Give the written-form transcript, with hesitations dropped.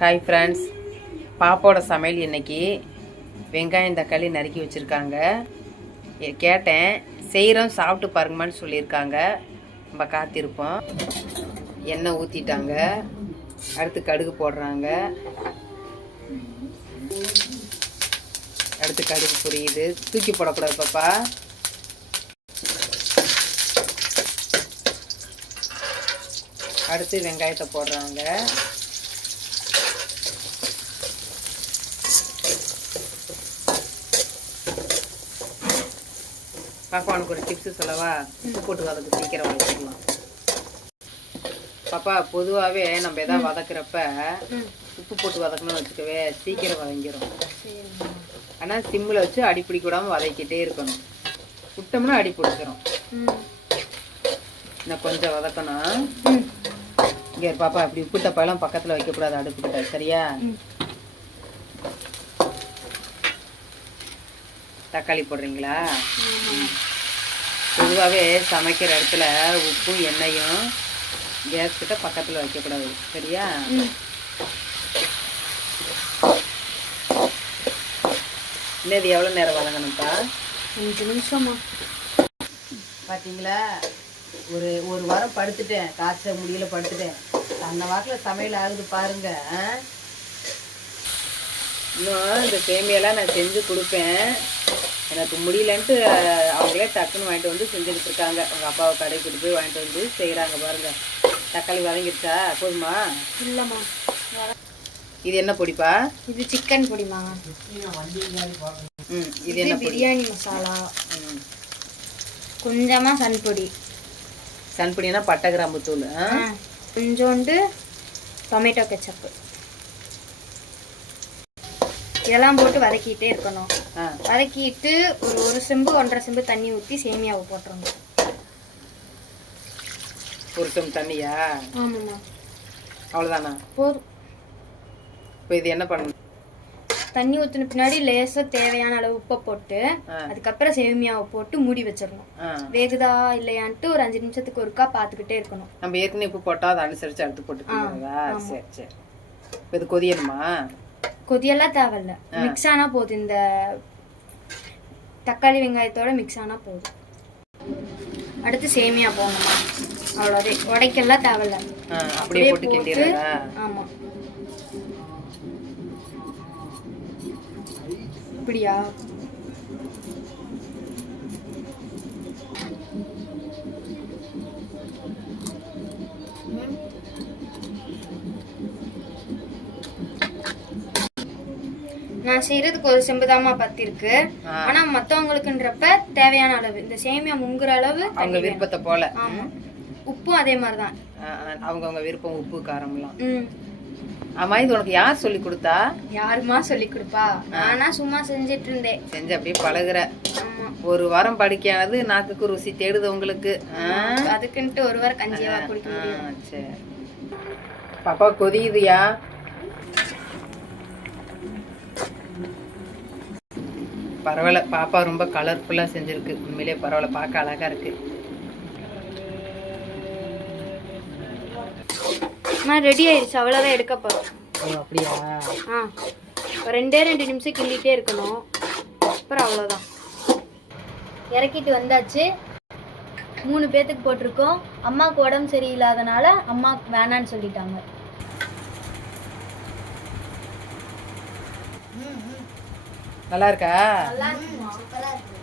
Hi friends, பாப்பாவோட சமையல் இன்னைக்கு வெங்காயம் தக்காளி நறுக்கி வச்சுருக்காங்க. கேட்டேன், செய்கிறோம் சாப்பிட்டு பாருங்கம்மான்னு சொல்லியிருக்காங்க. நம்ம காத்திருப்போம். எண்ணெய் ஊற்றிட்டாங்க. அடுத்து கடுகு போடுறாங்க. அடுத்து கடுகு புரியுது. தூக்கி போடக்கூடாது பாப்பா. அடுத்து வெங்காயத்தை போடுறாங்க. பாப்பா உனக்கு ஒரு டிப்ஸ் சொல்லவா? உப்பு போட்டு வதக்கு, சீக்கிரம் வதக்கிடலாம். பாப்பா பொதுவாகவே நம்ம எதாவது வதக்குறப்ப உப்பு போட்டு வதக்கணும்னு வச்சுக்கவே சீக்கிரம் வதங்கிடும். ஆனால் சிம்மில் வச்சு அடி பிடிக்கூடாமல் வதக்கிட்டே இருக்கணும். விட்டோம்னா அடி பிடிச்சிரும். இன்னும் கொஞ்சம் வதக்கணும். இங்கே பாப்பா இப்படி உப்பு டப்பாலாம் பக்கத்தில் வைக்கக்கூடாது அடுப்புக்கிட்ட, சரியா? தக்காளி போடுறீங்களா? பொதுவாகவே சமைக்கிற இடத்துல உப்பும் எண்ணெயும் கேஸ் கிட்ட பக்கத்தில் வைக்கக்கூடாது, சரியா? இன்னும் இது எவ்வளோ நேரம் வதங்கணும்ப்பா? 5 நிமிஷமா? பார்த்தீங்களா, ஒரு வாரம் படுத்துட்டேன், காய்ச்ச முடியல படுத்துட்டேன். அந்த வாக்கில் சமையல் ஆகுது பாருங்க. இன்னும் இந்த சேமியெல்லாம் நான் செஞ்சு கொடுப்பேன். எனக்கு முடியலன்ட்டு அவங்களே டக்குன்னு வாங்கிட்டு வந்து செஞ்சுக்கிட்டு இருக்காங்க. அவங்க அப்பாவை கடைக்கு கூட்டு போய் வாங்கிட்டு வந்து செய்கிறாங்க பாருங்க. தக்காளி வதங்கிடுச்சா? போதுமா? இல்லைம்மா. இது என்ன பொடிப்பா? இது சிக்கன் பொடிமா. இது என்ன பிரியாணி மசாலா. கொஞ்சமா சன்பொடி. சன்பொடினா பட்டை கிராம்பு தூள். கொஞ்சோண்டு டொமேட்டோ கெச்சப்பு. இதெல்லாம் போட்டு வதக்கிட்டே இருக்கணும். வதக்கிட்டு ஒரு செம்பு 1.5 செம்பு தண்ணி ஊற்றி சேமியாவை போட்டுருங்க. ஒரு செம்பு தண்ணியா? ஆமாம்மா. அவ்வளோதானா? போதும். இப்போ இது என்ன பண்ணணும்? தண்ணி ஊற்றின பின்னாடி லேசாக தேவையான அளவு உப்பை போட்டு அதுக்கப்புறம் சேமியாவை போட்டு மூடி வச்சிடணும். வேகுதா இல்லையான்ட்டு ஒரு 5 நிமிஷத்துக்கு ஒருக்கா பார்த்துக்கிட்டே இருக்கணும். நம்ம ஏற்கனவே உப்பு போட்டால் அதை அனுசரித்து அடுத்து போட்டுக்கோங்களா? சரி சரி. இப்போ இது கொதியணுமா? கொதியெல்லாம் தேவையில்ல, மிக்ஸ் ஆனால் போதும். இந்த தக்காளி வெங்காயத்தோட மிக்ஸ் ஆனால் போதும். அடுத்து சேமியா போகணுமா? அவ்வளோதே. உடைக்கெல்லாம் தேவையில்ல, அப்படியே போட்டு கிண்டிடுறா? ஆமாம். அப்படியா? நான் செய்யறதுக்கு ஒரு செம்புதாமா பத்திருக்கு. ஆனா மத்தவங்களுக்குன்றப்ப தேவையான அளவு இந்த சேமியா முங்குற அளவு அவங்க விருப்பத்தை போல. ஆமா. உப்பும் அதே மாதிரிதான், அவங்க விருப்பம், உப்பு காரம்லாம். ஆமா, இது உனக்கு யார் சொல்லி கொடுத்தா? யாருமா சொல்லி கொடுப்பா? நானா சும்மா செஞ்சிட்டு இருந்தேன். செஞ்சு அப்படியே பழகுற. ஒரு வாரம் படிக்கானது நாக்குக்கு ருசி தேடுது உங்களுக்கு. அதுக்குன்ட்டு ஒரு வாரம் கஞ்சியா குடிக்க முடியும். சரி பாப்பா, கொதியுதுயா? பரவாயில்ல, பாப்பா ரொம்ப கலர்ஃபுல்லாக செஞ்சுருக்கு. உண்மையிலே பரவாயில்ல, பார்க்க அழகாக இருக்கு. ரெடி ஆயிடுச்சு, அவ்வளோதான். எடுக்க போகிறோம். அப்படியா? 2 நிமிஷம் கிண்டிகிட்டே இருக்கணும். அப்புறம் அவ்வளோதான், இறக்கிட்டு வந்தாச்சு. 3 பேத்துக்கு போட்டிருக்கோம். அம்மாவுக்கு உடம்பு சரியில்லாதனால அம்மா வேணான்னு சொல்லிட்டாங்க. நல்லா இருக்கா? நல்லா இருக்கு.